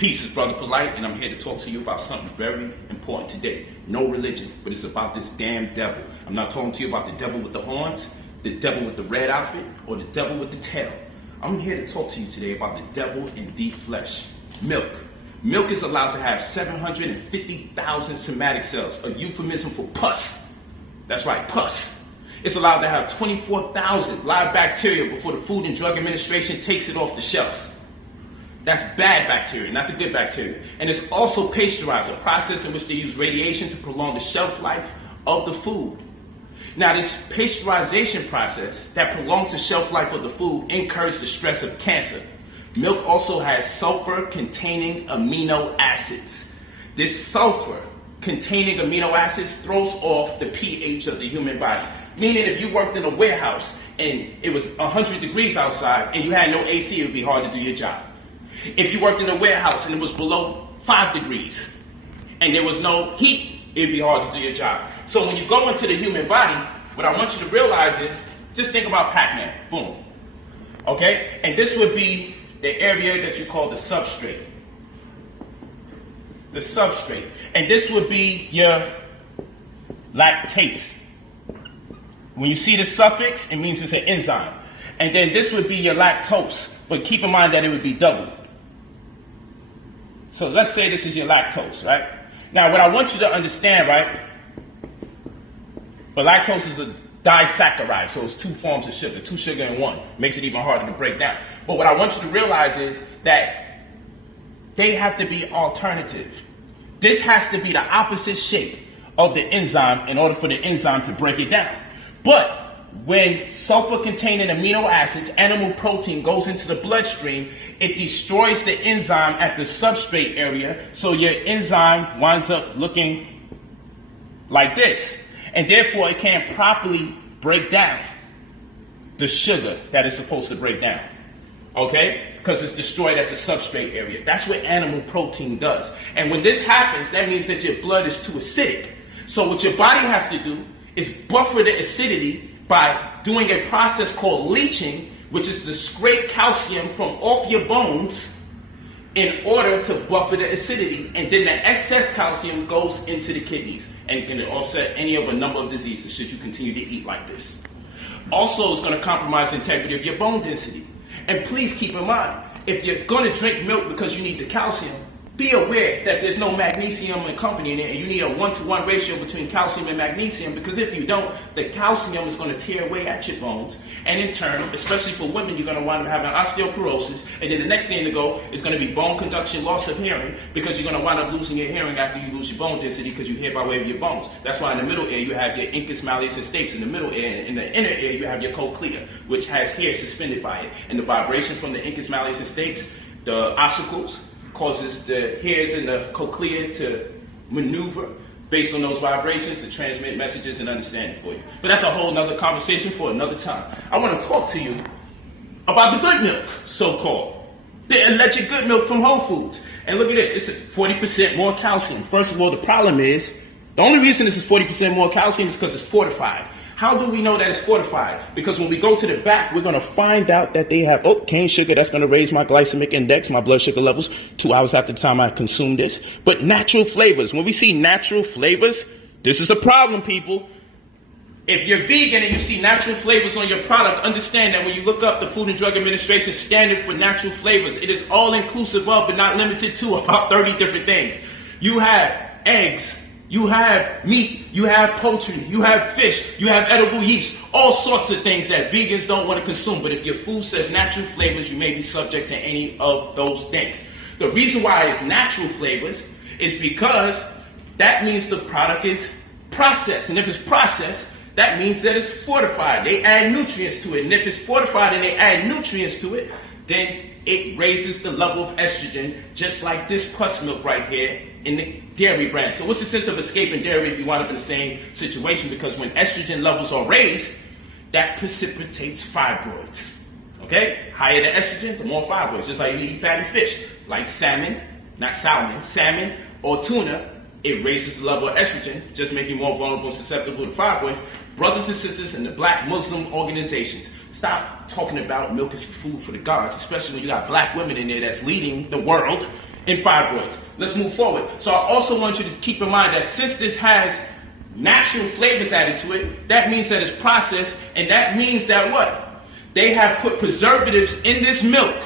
Peace, it's Brother Polight, and I'm here to talk to you about something very important today. No religion, but it's about this damn devil. I'm not talking to you about the devil with the horns, the devil with the red outfit, or the devil with the tail. I'm here to talk to you today about the devil in the flesh. Milk. Milk is allowed to have 750,000 somatic cells, a euphemism for pus. That's right, pus. It's allowed to have 24,000 live bacteria before the Food and Drug Administration takes it off the shelf. That's bad bacteria, not the good bacteria. And it's also pasteurized, a process in which they use radiation to prolong the shelf life of the food. Now, this pasteurization process that prolongs the shelf life of the food incurs the stress of cancer. Milk also has sulfur-containing amino acids. This sulfur-containing amino acids throws off the pH of the human body. Meaning if you worked in a warehouse and it was 100 degrees outside and you had no AC, it would be hard to do your job. If you worked in a warehouse and it was below 5 degrees and there was no heat, it'd be hard to do your job. So when you go into the human body, what I want you to realize is, just think about Pac-Man, boom. Okay? And this would be the area that you call the substrate. The substrate. And this would be your lactase. When you see the suffix, it means it's an enzyme. And then this would be your lactose, but keep in mind that it would be doubled. So let's say this is your lactose, right? Now what I want you to understand, right? But lactose is a disaccharide, so it's two forms of sugar, two sugar in one. Makes it even harder to break down. But what I want you to realize is that they have to be alternative. This has to be the opposite shape of the enzyme in order for the enzyme to break it down. But when sulfur-containing amino acids, animal protein, goes into the bloodstream, it destroys the enzyme at the substrate area, so your enzyme winds up looking like this. And therefore, it can't properly break down the sugar that it's supposed to break down. Okay? Because it's destroyed at the substrate area. That's what animal protein does. And when this happens, that means that your blood is too acidic. So what your body has to do is buffer the acidity by doing a process called leaching, which is to scrape calcium from off your bones in order to buffer the acidity. And then the excess calcium goes into the kidneys and can offset any of a number of diseases should you continue to eat like this. Also, it's going to compromise the integrity of your bone density. And please keep in mind, if you're going to drink milk because you need the calcium, be aware that there's no magnesium accompanying it, and you need a 1-to-1 ratio between calcium and magnesium, because if you don't, the calcium is going to tear away at your bones, and in turn, especially for women, you're going to wind up having osteoporosis, and then the next thing to go is going to be bone conduction, loss of hearing, because you're going to wind up losing your hearing after you lose your bone density, because you hear by way of your bones. That's why in the middle ear you have your incus malleus and stapes in the middle ear, and in the inner ear you have your cochlea, which has hair suspended by it, and the vibration from the incus malleus and stapes, the ossicles, causes the hairs in the cochlea to maneuver based on those vibrations to transmit messages and understanding for you. But that's a whole nother conversation for another time. I want to talk to you about the good milk, so-called. The alleged good milk from Whole Foods. And look at this, it's 40% more calcium. First of all, the problem is, the only reason this is 40% more calcium is because it's fortified. How do we know that it's fortified? Because when we go to the back, we're going to find out that they have, cane sugar, that's going to raise my glycemic index, my blood sugar levels, 2 hours after the time I consume this. But natural flavors, when we see natural flavors, this is a problem, people. If you're vegan and you see natural flavors on your product, understand that when you look up the Food and Drug Administration standard for natural flavors, it is all inclusive of, but not limited to, about 30 different things. You have eggs, you have meat, you have poultry, you have fish, you have edible yeast, all sorts of things that vegans don't want to consume. But if your food says natural flavors, you may be subject to any of those things. The reason why it's natural flavors is because that means the product is processed. And if it's processed, that means that it's fortified. They add nutrients to it. And if it's fortified and they add nutrients to it, then it raises the level of estrogen, just like this pus milk right here in the dairy brand. So what's the sense of escaping dairy if you wind up in the same situation? Because when estrogen levels are raised, that precipitates fibroids. Okay? Higher the estrogen, the more fibroids. Just like you eat fatty fish, like salmon, not salmon, salmon or tuna, it raises the level of estrogen, just making you more vulnerable and susceptible to fibroids. Brothers and sisters in the black Muslim organizations, stop talking about milk as food for the gods, especially when you got black women in there that's leading the world in fibroids. Let's move forward. So I also want you to keep in mind that since this has natural flavors added to it, that means that it's processed, and that means that what? They have put preservatives in this milk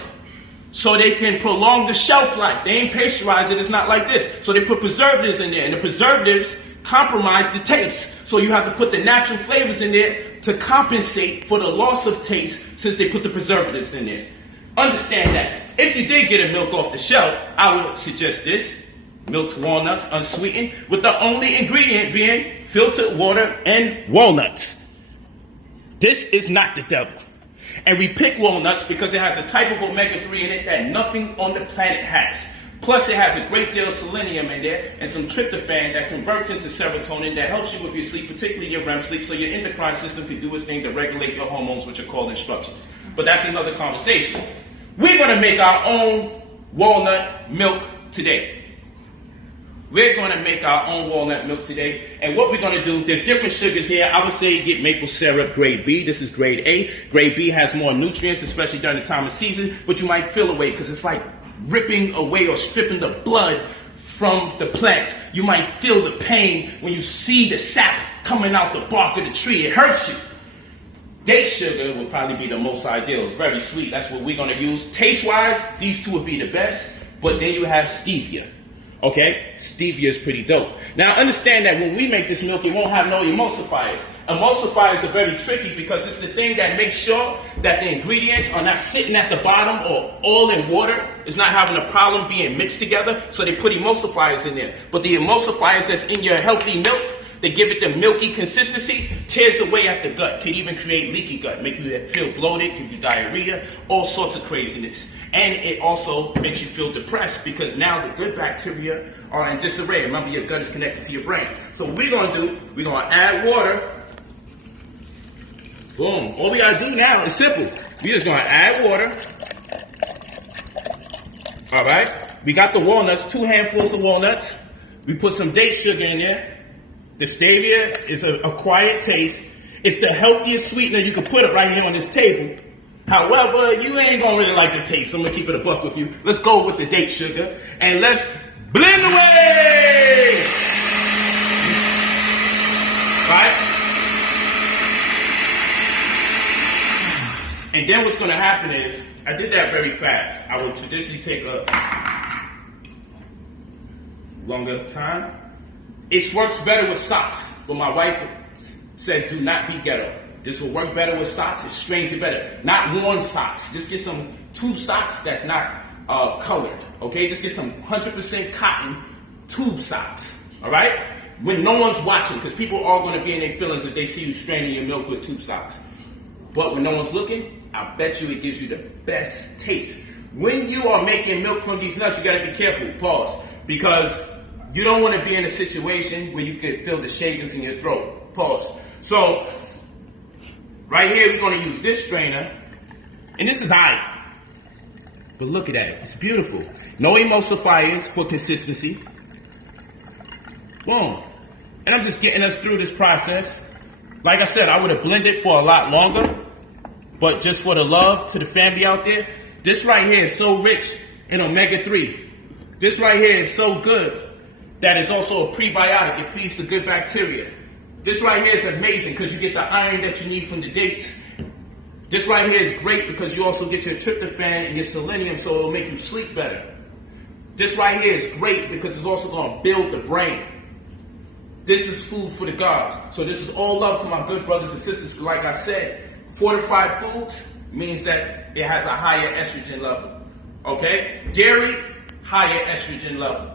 so they can prolong the shelf life. They ain't pasteurized it, it's not like this. So they put preservatives in there, and the preservatives compromise the taste. So you have to put the natural flavors in there to compensate for the loss of taste since they put the preservatives in there. Understand that. If you did get a milk off the shelf, I would suggest this. Milk walnuts, unsweetened, with the only ingredient being filtered water and walnuts. This is not the devil. And we pick walnuts because it has a type of omega-3 in it that nothing on the planet has. Plus it has a great deal of selenium in there and some tryptophan that converts into serotonin that helps you with your sleep, particularly your REM sleep, so your endocrine system can do its thing to regulate your hormones, which are called instructions. But that's another conversation. We're going to make our own walnut milk today. We're going to make our own walnut milk today. And what we're going to do, there's different sugars here. I would say get maple syrup grade B. This is grade A. Grade B has more nutrients, especially during the time of season, but you might feel away because it's like ripping away or stripping the blood from the plant. You might feel the pain when you see the sap coming out the bark of the tree. It hurts you. Date sugar will probably be the most ideal. It's very sweet. That's what we're going to use. Taste-wise, these two would be the best. But then you have stevia. Okay? Stevia is pretty dope. Now, understand that when we make this milk, it won't have no emulsifiers. Emulsifiers are very tricky because it's the thing that makes sure that the ingredients are not sitting at the bottom or all in water. It's not having a problem being mixed together. So they put emulsifiers in there. But the emulsifiers that's in your healthy milk, they give it the milky consistency, tears away at the gut, can even create leaky gut, make you feel bloated, give you diarrhea, all sorts of craziness. And it also makes you feel depressed because now the good bacteria are in disarray. Remember, your gut is connected to your brain. So what we're going to do, we're going to add water. Boom. All we got to do now is simple. We're just going to add water. All right. We got the walnuts, 2 handfuls of walnuts. We put some date sugar in there. The stevia is a quiet taste. It's the healthiest sweetener. You can put it right here on this table. However, you ain't gonna really like the taste. So I'm gonna keep it a buck with you. Let's go with the date sugar and let's blend away. Right? And then what's gonna happen is, I did that very fast. I would traditionally take a longer time. It works better with socks, but my wife said do not be ghetto. This will work better with socks. It strains it better. Not worn socks. Just get some tube socks that's not colored. Okay? Just get some 100% cotton tube socks. All right? When no one's watching, because people are going to be in their feelings if they see you straining your milk with tube socks. But when no one's looking, I bet you it gives you the best taste. When you are making milk from these nuts, you got to be careful. Pause. Because you don't want to be in a situation where you could feel the shavings in your throat. Pause. So, right here, we're going to use this strainer. And this is aight. But look at that. It's beautiful. No emulsifiers for consistency. Boom. And I'm just getting us through this process. Like I said, I would have blended for a lot longer. But just for the love to the family out there, this right here is so rich in omega-3. This right here is so good that it's also a prebiotic. It feeds the good bacteria. This right here is amazing because you get the iron that you need from the dates. This right here is great because you also get your tryptophan and your selenium, so it'll make you sleep better. This right here is great because it's also going to build the brain. This is food for the gods. So this is all love to my good brothers and sisters. Like I said, fortified foods means that it has a higher estrogen level. Okay? Dairy, higher estrogen level.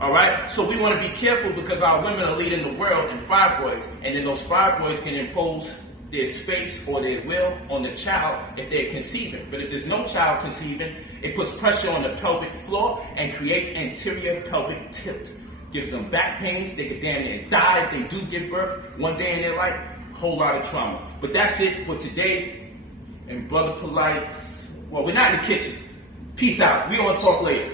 All right? So we want to be careful because our women are leading the world in fibroids. And then those fibroids can impose their space or their will on the child if they're conceiving. But if there's no child conceiving, it puts pressure on the pelvic floor and creates anterior pelvic tilt. Gives them back pains. They could damn near die if they do give birth one day in their life. Whole lot of trauma. But that's it for today. And Brother Polight, well, we're not in the kitchen. Peace out. We're going to talk later.